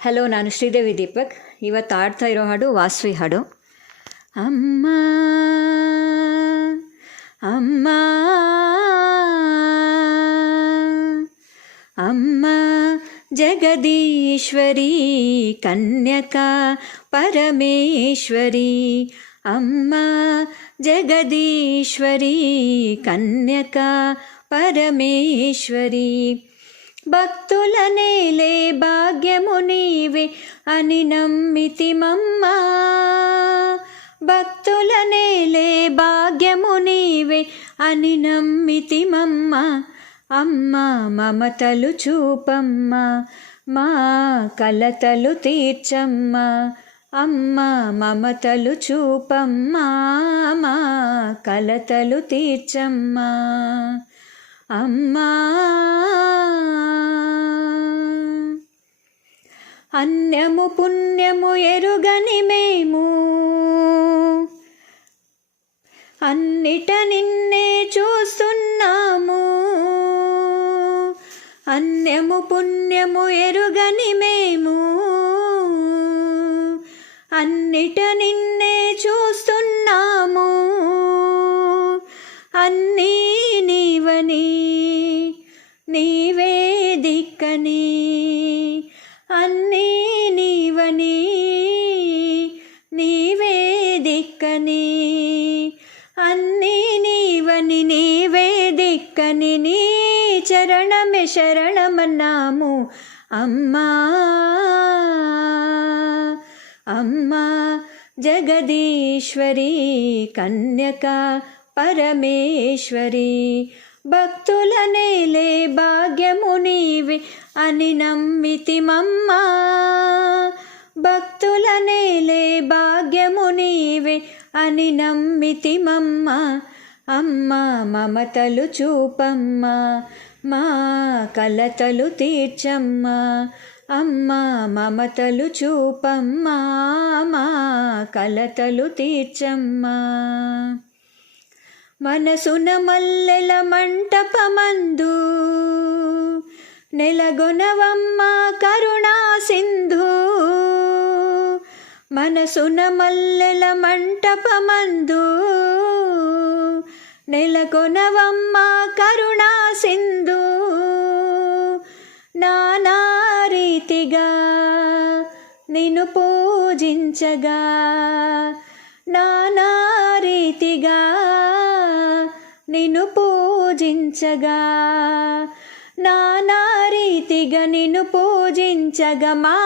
Hello, ನಾನು ಶ್ರೀದೇವಿ ದೀಪಕ್. ಇವತ್ತು ಆಡ್ತಾ ಇರೋ ಹಾಡು ವಾಸವಿ ಹಾಡು. ಅಮ್ಮ ಅಮ್ಮ ಅಮ್ಮ ಜಗದೀಶ್ವರಿ ಕನ್ಯಕಾ ಪರಮೇಶ್ವರಿ. ಅಮ್ಮ ಜಗದೀಶ್ವರಿ ಕನ್ಯಕಾ పరమేశ్వరి. భక్తుల నేలే భాగ్యము నీవే అని నమ్మితిమమ్మ. భక్తుల నేలే భాగ్యము నీవే అని నమ్మితిమమ్మ. అమ్మ మమతలు చూపమ్మ, మా కలతలు తీర్చమ్మ. అమ్మ మమతలు చూపమ్మ, మా కలతలు తీర్చమ్మ. అమ్మా అన్యము పుణ్యము ఎరుగని మేము అన్నిట నిన్నే చూస్తున్నాము. అన్యము పుణ్యము ఎరుగని మేము అన్నిట నిన్నే చూస్తున్నాము. అన్నీ నీవని నీవే దిక్కని, అన్నీ నీవని నీవే దిక్కని, అన్నీ నీవని నీవే దిక్కని. నీ చరణమే శరణమన్నాము. అమ్మా అమ్మా జగదీశ్వరి కన్యకా పరమేశ్వరి. భక్తుల నేలే భాగ్యము నీవే అని నమ్మితిమమ్మ. భక్తుల నేలే భాగ్యము నీవే అని నమ్మితిమమ్మ. అమ్మ మమతలు చూపమ్మ, మా కలతలు తీర్చమ్మ. అమ్మ మమతలు చూపమ్మ, మా కలతలు తీర్చమ్మ. మనసున మల్లెల మంటపమందు నెలగొనవమ్మ కరుణా సింధు. మనసున మల్లెల మంటపమందు నెలకొనవమ్మ కరుణా సింధు. నానా రీతిగా నిన్ను పూజించగా, నానా రీతిగా నిన్ను పూజించగా, నానా రీతిగా నిన్ను పూజించగా మా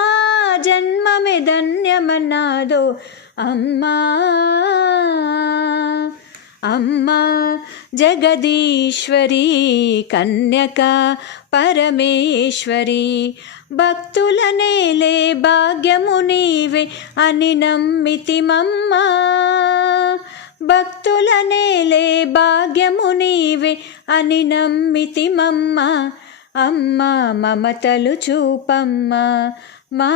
జన్మమే ధన్యమన్నాదో. అమ్మా అమ్మా జగదీశ్వరి కన్యకా పరమేశ్వరి. భక్తుల నేలే భాగ్యము నీవే అని నమ్మితిమమ్మ. భక్తుల నేలే భాగ్యము నీవే అని నమ్మితిమమ్మ. అమ్మ మమతలు చూపమ్మ, మా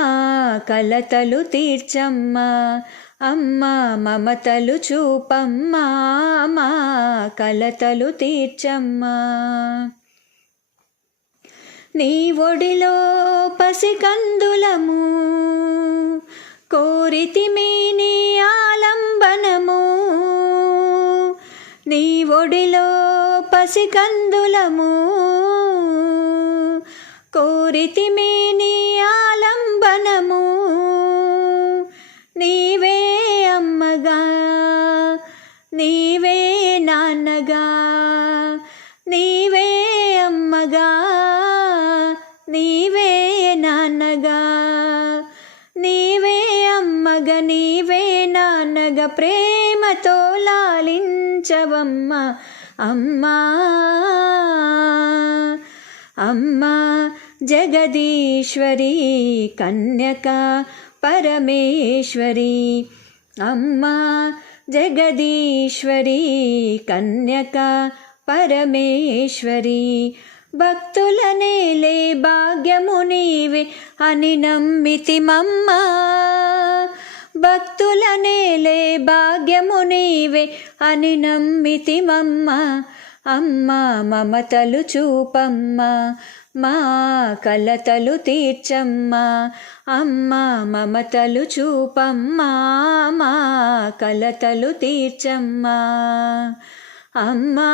కలతలు తీర్చమ్మ. అమ్మ మమతలు చూపమ్మ, మా కలతలు తీర్చమ్మ. నీ ఒడిలో పసికందులము కోరితిమి నీ ఆలంబనము. నీ ఒడిలో పసికందులము కోరితిమి నీ ఆలంబనము. నీవే అమ్మగా నీవే నాన్నగా, నీవే అమ్మగా నీవే నాన్నగా, నీవే అమ్మగా నీవే నాన్నగా ప్రేమతో లాలించవమ్మ. అమ్మా అమ్మా జగదీశ్వరి కన్యకా పరమేశ్వరి. అమ్మా జగదీశ్వరి కన్యకా పరమేశ్వరి. భక్తుల నేలే భాగ్యము నీవే అని నమ్మితిమమ్మ. భక్తుల నేలే భాగ్యము నీవే అని నమ్మితిమమ్మ. అమ్మ మమతలు చూపమ్మ, మా కలతలు తీర్చమ్మా అమ్మా మమతలు చూపమ్మా మా కలతలు తీర్చమ్మా అమ్మా